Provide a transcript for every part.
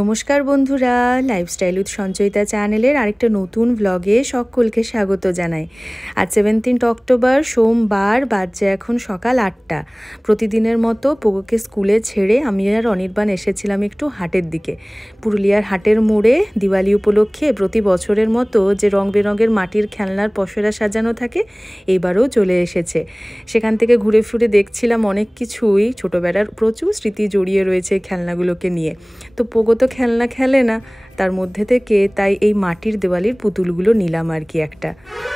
নমস্কার বন্ধুরা, lifestyle with Sanchayita চ্যানেলের আরেকটা নতুন ব্লগে সকলকে স্বাগত জানাই। আজ 17 অক্টোবর সোমবার, বাজছে এখন সকাল 8টা। প্রতিদিনের মতো পোগোকে স্কুলে ছেড়ে আমি আর অনির্বাণ এসেছিলাম একটু হাটের দিকে। পুরুলিয়ার হাটের মোড়ে দিওয়ালি উপলক্ষে প্রতি বছরের মতো যে রং বেরঙের মাটির খেলনার পসরা সাজানো থাকে, এইবারও চলে এসেছে। সেখান থেকে ঘুরে ফিরে দেখছিলাম অনেক কিছুই, ছোটোবেলার প্রচুর স্মৃতি জড়িয়ে রয়েছে খেলনাগুলোকে নিয়ে। তো পোগো তো খেলনা খেলে না, তার মধ্যে থেকে তাই এই মাটির দেওয়ালির পুতুলগুলো নিলাম আর কি একটা।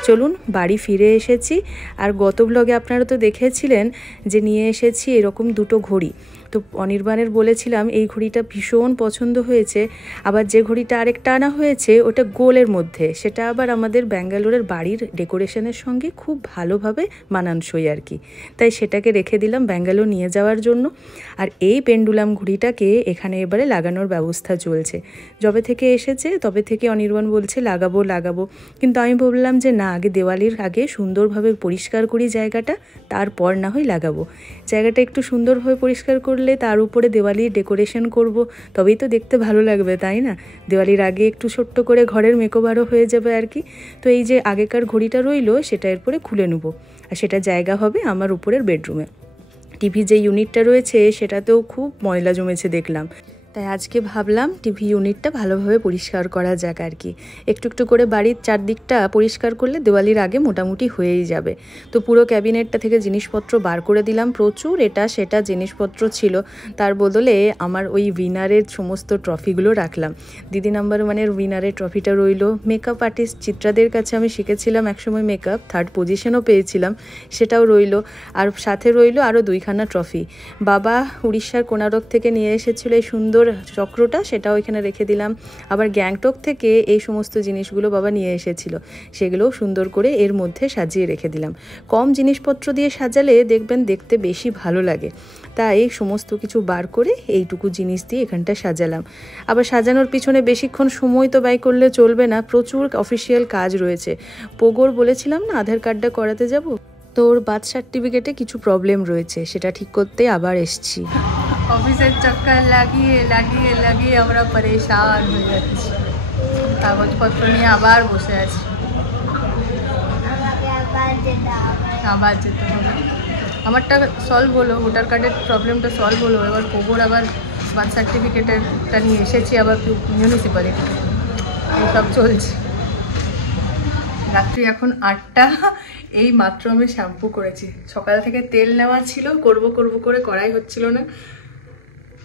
চলুন, বাড়ি ফিরে এসেছি। আর গত ব্লগে আপনারা তো দেখেছিলেন যে নিয়ে এসেছি এরকম দুটো ঘড়ি। তো অনির্বাণের বলেছিলাম এই ঘড়িটা ভীষণ পছন্দ হয়েছে, আবার যে ঘড়িটা আরেকটা আনা হয়েছে ওটা গোলের মধ্যে, সেটা আবার আমাদের ব্যাঙ্গালোরের বাড়ির ডেকোরেশনের সঙ্গে খুব ভালোভাবে মানানসই আর কি। তাই সেটাকে রেখে দিলাম ব্যাঙ্গালোর নিয়ে যাওয়ার জন্য। আর এই পেন্ডুলাম ঘড়িটাকে এখানে এবারে লাগানোর ব্যবস্থা চলছে। যবে থেকে এসেছে তবে থেকে অনির্বাণ বলছে লাগাবো, কিন্তু আমি বললাম যে না, আগে দেওয়ালির আগে সুন্দরভাবে পরিষ্কার করি জায়গাটা, তারপর না হয় লাগাবো। জায়গাটা একটু সুন্দরভাবে পরিষ্কার করলে তার উপরে দেওয়ালির ডেকোরেশন করব, তবেই তো দেখতে ভালো লাগবে, তাই না? দেওয়ালির আগে একটু ছোট্ট করে ঘরের মেকওভারও হয়ে যাবে আর কি। তো এই যে আগেকার ঘড়িটা রইলো সেটা এরপরে খুলে নেব, আর সেটা জায়গা হবে আমার উপরের বেডরুমে। টিভি যে ইউনিটটা রয়েছে সেটাতেও খুব ময়লা জমেছে দেখলাম, তাই আজকে ভাবলাম টিভি ইউনিটটা ভালোভাবে পরিষ্কার করা যাক আর কি। একটু একটু করে বাড়ির চারদিকটা পরিষ্কার করলে দেওয়ালির আগে মোটামুটি হয়েই যাবে। তো পুরো ক্যাবিনেটটা থেকে জিনিসপত্র বার করে দিলাম, প্রচুর এটা সেটা জিনিসপত্র ছিল। তার বদলে আমার ওই উইনারের সমস্ত ট্রফিগুলো রাখলাম। দিদি নাম্বার ওয়ানের উইনারের ট্রফিটা রইলো। মেকআপ আর্টিস্ট চিত্রাদের কাছে আমি শিখেছিলাম একসময় মেকআপ, 3rd পজিশনও পেয়েছিলাম, সেটাও রইলো। আর সাথে রইলো আরও 2খানা ট্রফি। বাবা উড়িষ্যার কোনারক থেকে নিয়ে এসেছিলো এই সুন্দর চক্রটা, সেটাও এখানে রেখে দিলাম। আবার গ্যাংটক থেকে এই সমস্ত জিনিসগুলো বাবা নিয়ে এসেছিল, সেগুলোও সুন্দর করে এর মধ্যে সাজিয়ে রেখে দিলাম। কম জিনিসপত্র দিয়ে সাজালে দেখবেন দেখতে বেশি ভালো লাগে, তাই সমস্ত কিছু বার করে এইটুকু জিনিস দিয়ে এখানটা সাজালাম। আবার সাজানোর পিছনে বেশিক্ষণ সময় তো ব্যয় করলে চলবে না, প্রচুর অফিসিয়াল কাজ রয়েছে। পোগোর বলেছিলাম না আধার কার্ডটা করাতে যাব, তোর বার্থ সার্টিফিকেটে কিছু প্রবলেম রয়েছে, সেটা ঠিক করতে আবার এসছি। অফিসের চক্কর লাগিয়ে লাগিয়ে লাগিয়ে আমরা পরেশান হয়ে যাচ্ছি, কাগজপত্র নিয়ে আবার বসে আছি। আবার যেতে হবে। আমারটা সলভ হলো, ভোটার কার্ডের প্রবলেমটা সলভ হলো, এবার পোগোর আবার বার্থ সার্টিফিকেটেরটা নিয়ে এসেছি আবার মিউনিসিপ্যালিটি, এইসব চলছে। রাত্রি এখন 8টা, এই মাত্র আমি শ্যাম্পু করেছি। সকাল থেকে তেল নেওয়া ছিল, করব করে করাই হচ্ছিল না।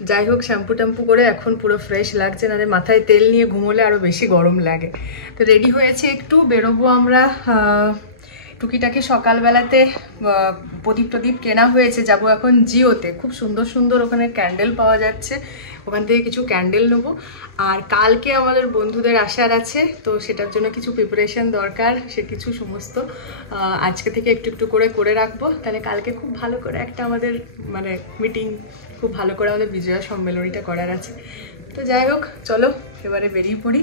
যাই হোক, শ্যাম্পু ট্যাম্পু করে এখন পুরো ফ্রেশ লাগছে, নাহলে মাথায় তেল নিয়ে ঘুমোলে আরও বেশি গরম লাগে। তো রেডি হয়েছে, একটু বেরোবো আমরা। টুকিটাকি সকালবেলাতে প্রদীপ টদীপ কেনা হয়েছে, যাব এখন জিওতে। খুব সুন্দর সুন্দর ওখানে ক্যান্ডেল পাওয়া যাচ্ছে, ওখান থেকে কিছু ক্যান্ডেল নেবো। আর কালকে আমাদের বন্ধুদের আসার আছে, তো সেটার জন্য কিছু প্রিপারেশন দরকার, সে কিছু সমস্ত আজকে থেকে একটু একটু করে রাখবো। তাহলে কালকে খুব ভালো করে একটা আমাদের মানে মিটিং, খুব ভালো করে আমাদের বিজয়া সম্মেলনীটা করার আছে। তো যাই হোক, চলো এবারে বেরিয়ে পড়ি।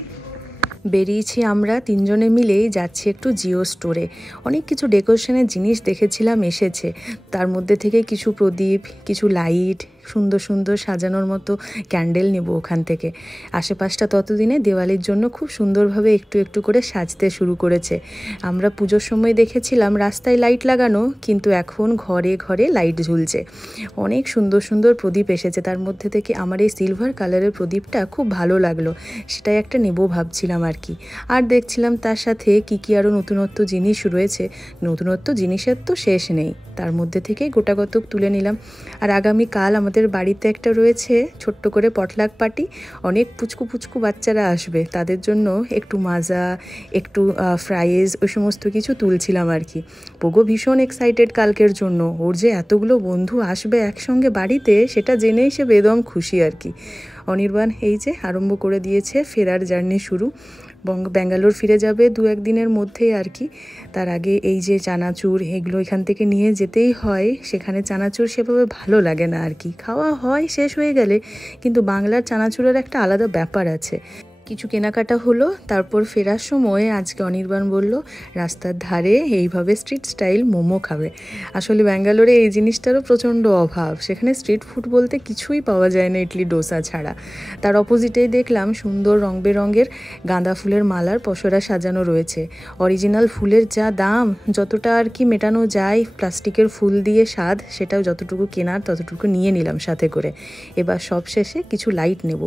বেরিয়েছি আমরা 3 জনে মিলেই যাচ্ছি একটু জিও স্টোরে। অনেক কিছু ডেকোরেশনের জিনিস দেখেছিলাম এসেছে, তার মধ্যে থেকে কিছু প্রদীপ, কিছু লাইট, সুন্দর সুন্দর সাজানোর মতো ক্যান্ডেল নেব ওখান থেকে। আশেপাশটা ততদিনে দেওয়ালির জন্য খুব সুন্দরভাবে একটু একটু করে সাজতে শুরু করেছে। আমরা পুজোর সময় দেখেছিলাম রাস্তায় লাইট লাগানো, কিন্তু এখন ঘরে ঘরে লাইট ঝুলছে। অনেক সুন্দর সুন্দর প্রদীপ এসেছে, তার মধ্যে থেকে আমার এই সিলভার কালারের প্রদীপটা খুব ভালো লাগলো, সেটাই একটা নেব ভাবছিলাম আর কি। আর দেখছিলাম তার সাথে কি কি আরও নতুনত্ব জিনিস রয়েছে। নতুনত্ব জিনিসের তো শেষ নেই, তার মধ্যে থেকে গোটাকতক তুলে নিলাম। আর আগামীকাল আমাদের বাড়িতে একটা রয়েছে ছোট্ট করে পটলাক পার্টি, অনেক পুচকু পুচকু বাচ্চারা আসবে, তাদের জন্য একটু মাজা, একটু ফ্রাইজ, ওই সমস্ত কিছু তুলছিলাম আর কি। পোগো ভীষণ এক্সাইটেড কালকের জন্য, ওর যে এতগুলো বন্ধু আসবে একসঙ্গে বাড়িতে সেটা জেনেই সে বেদম খুশি আর কি। অনির্বাণ এই যে আরম্ভ করে দিয়েছে ফেরার জার্নি শুরু। ব্যাঙ্গালোর ফিরে যাবে 2-1 দিনের মধ্যেই আর কি। তার আগে এই যে চানাচুর এগুলো এখান থেকে নিয়ে যেতেই হয়। সেখানে চানাচুর সেভাবে ভালো লাগে না আর কি, খাওয়া হয় শেষ হয়ে গেলে, কিন্তু বাংলার চানাচুরের একটা আলাদা ব্যাপার আছে। কিছু কেনাকাটা হলো, তারপর ফেরার সময় আজকে অনির্বাণ বলল রাস্তার ধারে এইভাবে স্ট্রিট স্টাইল মোমো খাবে। আসলে ব্যাঙ্গালোরে এই জিনিসটারও প্রচণ্ড অভাব, সেখানে স্ট্রিট ফুড বলতে কিছুই পাওয়া যায় না ইডলি ডোসা ছাড়া। তার অপোজিটেই দেখলাম সুন্দর রং বেরঙের গাঁদা ফুলের মালার পসরা সাজানো রয়েছে। অরিজিনাল ফুলের যা দাম, যতটা আর কি মেটানো যায় প্লাস্টিকের ফুল দিয়ে স্বাদ, সেটাও যতটুকু কেনার ততটুকু নিয়ে নিলাম সাথে করে। এবার সব শেষে কিছু লাইট নেব।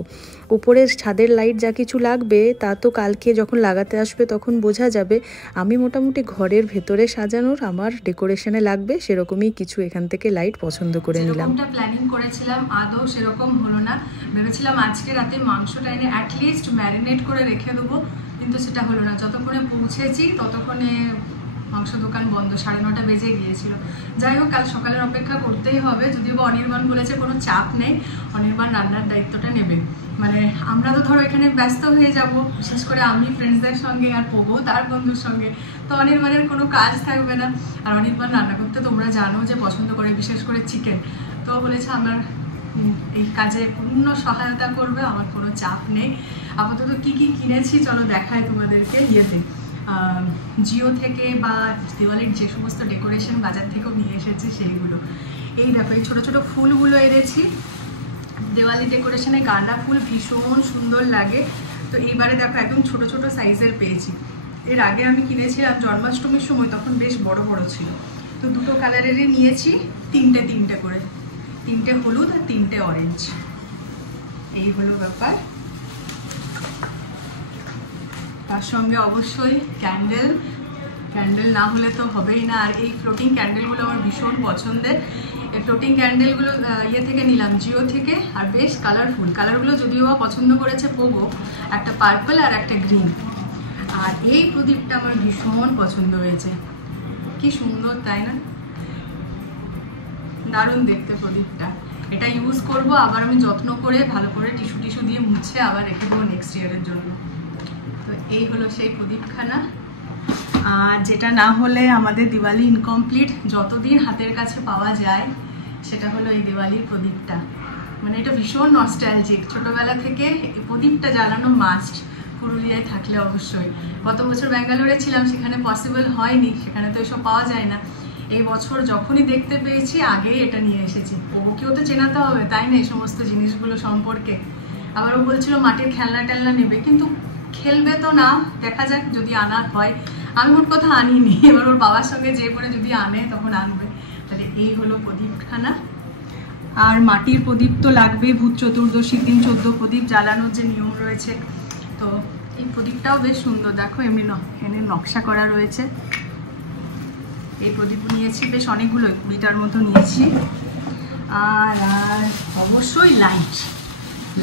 উপরের ছাদের লাইট যা কিছু লাগবে তা তো কালকে যখন লাগাতে আসবে তখন বোঝা যাবে। আমি মোটামুটি ঘরের ভেতরে সাজানোর আমার ডেকোরেশনে লাগবে সেরকমই কিছু এখান থেকে লাইট পছন্দ করে নিলাম। যেরকমটা প্ল্যানিং করেছিলাম আদৌ সেরকম হলো না। ভেবেছিলাম আজকে রাতে মাংসটা এনে অ্যাটলিস্ট ম্যারিনেট করে রেখে দেবো, কিন্তু সেটা হলো না। যতক্ষণে পৌঁছেছি ততক্ষণে মাংস দোকান বন্ধ, 9:30 বেজে গিয়েছিল। যাই হোক, কাল সকালের অপেক্ষা করতেই হবে। যদিও বা অনির্বাণ বলেছে কোনো চাপ নেই, অনির্বাণ রান্নার দায়িত্বটা নেবে। মানে আমরা তো ধরো এখানে ব্যস্ত হয়ে যাব, বিশেষ করে আমি ফ্রেন্ডসদের সঙ্গে আর পোগো তার বন্ধুর সঙ্গে, তো অনির্বাণের কোনো কাজ থাকবে না। আর অনির্বাণ রান্না করতে তোমরা জানো যে পছন্দ করে, বিশেষ করে চিকেন। তো বলেছে আমার এই কাজে পূর্ণ সহায়তা করবে, আমার কোনো চাপ নেই। আপাতত কি কি কিনেছি চলো দেখায় তোমাদেরকে। ইয়েতে জিও থেকে বা দিওয়ালির যে সমস্ত ডেকোরেশন বাজার থেকেও নিয়ে এসেছি সেইগুলো। এই দেখো, এই ছোটো ছোটো ফুলগুলো এনেছি। দেওয়ালি ডেকোরেশনে গাঁদা ফুল ভীষণ সুন্দর লাগে। তো এইবারে দেখো একদম ছোট ছোট সাইজের পেয়েছি। এর আগে আমি কিনেছিলাম জন্মাষ্টমীর সময়, তখন বেশ বড় বড় ছিল। তো দুটো কালারেরই নিয়েছি, তিনটে করে, 3টে হলুদ আর 3টে অরেঞ্জ। এই হলো ব্যাপার। তার সঙ্গে অবশ্যই ক্যান্ডেল না হলে তো হবেই না। আর এই ফ্লোটিং ক্যান্ডেলগুলো আমার ভীষণ পছন্দের। এই ফ্লোটিং ক্যান্ডেলগুলো ইয়ে থেকে নিলাম, জিও থেকে। আর বেশ কালারফুল, কালারগুলো যদিও পছন্দ করেছে পোগো, একটা পার্পল আর একটা গ্রিন। আর এই প্রদীপটা আমার ভীষণ পছন্দ হয়েছে, কি সুন্দর তাই না, দারুণ দেখতে প্রদীপটা। এটা ইউজ করব, আবার আমি যত্ন করে ভালো করে টিস্যু দিয়ে মুছে আবার রেখে দেবো নেক্সট ইয়ারের জন্য। তো এই হলো সেই প্রদীপখানা। আর যেটা না হলে আমাদের দিওয়ালি ইনকমপ্লিট, যতদিন হাতের কাছে পাওয়া যায়, সেটা হলো এই দিওয়ালির প্রদীপটা। মানে এটা ভীষণ নস্টালজিক, ছোটবেলা থেকে এই প্রদীপটা জ্বালানো মাস্ট, পুরুলিয়ায় থাকলে অবশ্যই। গত বছর ব্যাঙ্গালোরে ছিলাম, সেখানে পসিবল হয়নি, সেখানে তো এসব পাওয়া যায় না। এই বছর যখনই দেখতে পেয়েছি আগেই এটা নিয়ে এসেছি। ওকেও তো চেনাতে হবে তাই না এই সমস্ত জিনিসগুলো সম্পর্কে। আবার ও বলছিল মাটির খেলনা টেলনা নেবে, কিন্তু খেলবে তো না, দেখা যাক যদি আনা হয়। আমি মোট কথা আনিনি, এবার ওর বাবার সঙ্গে যে করে যদি আনে তখন আনবে। তাহলে এই হলো প্রদীপখানা। আর মাটির প্রদীপ তো লাগবে, ভূত চতুর্দশীর দিন 14 প্রদীপ জ্বালানোর যে নিয়ম রয়েছে। তো এই প্রদীপটাও বেশ সুন্দর, দেখো এমনি এখানে নকশা করা রয়েছে। এই প্রদীপ নিয়েছি বেশ অনেকগুলো, 20টার মতো নিয়েছি। আর অবশ্যই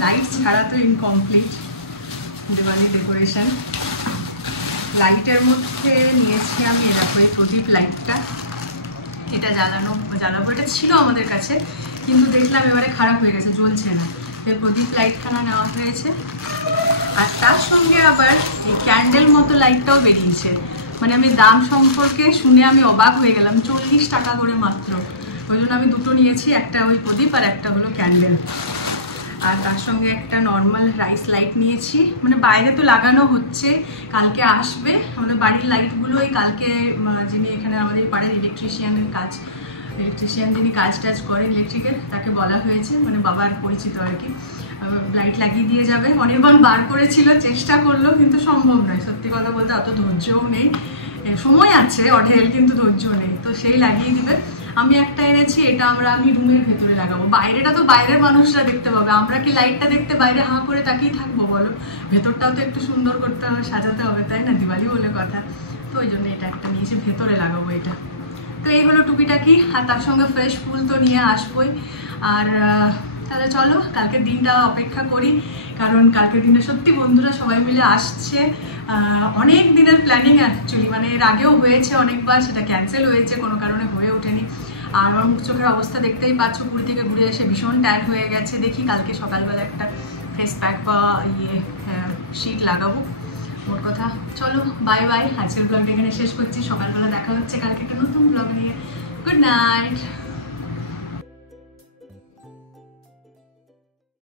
লাইট ছাড়া তো ইনকমপ্লিট দিওয়ালি ডেকোরেশন। লাইটের মধ্যে নিয়েছি আমি এরকম এই প্রদীপ লাইটটা, এটা জ্বালাবো। এটা ছিল আমাদের কাছে, কিন্তু দেখলাম এবারে খারাপ হয়ে গেছে, জ্বলছে না। এই প্রদীপ লাইটখানা নেওয়া হয়েছে। আর তার সঙ্গে আবার এই ক্যান্ডেল মতো লাইটটাও বেরিয়েছে। মানে আমি দাম সম্পর্কে শুনে আমি অবাক হয়ে গেলাম, 40 টাকা করে মাত্র। ওই জন্য আমি দুটো নিয়েছি, একটা ওই প্রদীপ আর একটা হলো ক্যান্ডেল। আর তার সঙ্গে একটা নর্মাল রাইস লাইট নিয়েছি। মানে বাইরে তো লাগানো হচ্ছে, কালকে আসবে। আমাদের বাড়ির লাইটগুলোই কালকে যিনি এখানে আমাদের পাড়ার ইলেকট্রিশিয়ান যিনি কাজ টাজ করে ইলেকট্রিকের, তাকে বলা হয়েছে, মানে বাবার পরিচিত আর কি, লাইট লাগিয়ে দিয়ে যাবে। অনির্বাণ বার করেছিল, চেষ্টা করলো, কিন্তু সম্ভব নয়। সত্যি কথা বলতে অত ধৈর্যও নেই, সময় আছে অঢেল, কিন্তু ধৈর্য নেই। তো সেই লাগিয়ে দিবে। আমি একটা এনেছি, এটা আমি রুমের ভেতরে লাগাবো। বাইরেটা তো বাইরের মানুষরা দেখতে পাবে, আমরা কি লাইটটা দেখতে বাইরে হাঁ করে তাকিয়ে থাকবো বলো? ভেতরটাও তো একটু সুন্দর করতে হবে, সাজাতে হবে, তাই না, দিওয়ালি বলে কথা। তো ওই জন্য এটা একটা নিয়েছি, ভেতরে লাগাবো এটা। তো এই হলো টুকিটাকি। আর তার সঙ্গে ফ্রেশ ফুল তো নিয়ে আসবোই। আর তাহলে চলো কালকের দিনটা অপেক্ষা করি, কারণ কালকের দিনটা সত্যি বন্ধুরা সবাই মিলে আসছে। অনেক দিনের প্ল্যানিং অ্যাকচুয়ালি, মানে এর আগেও হয়েছে অনেকবার, সেটা ক্যান্সেল হয়েছে, কোনো কারণে হয়ে ওঠেনি। আর আমার মুখ চোখের অবস্থা দেখতেই পাচ্ছ, পুরী থেকে ঘুরে এসে ভীষণ টায়ার্ড হয়ে গেছে। দেখি কালকে সকালবেলা একটা ফেস প্যাক বা শীট লাগাবো। ওর কথা। চলো বাই বাই, আজকের ব্লগটা এখানে শেষ করছি। সকালবেলা দেখা হচ্ছে কালকে একটা নতুন ব্লগ নিয়ে। Good night.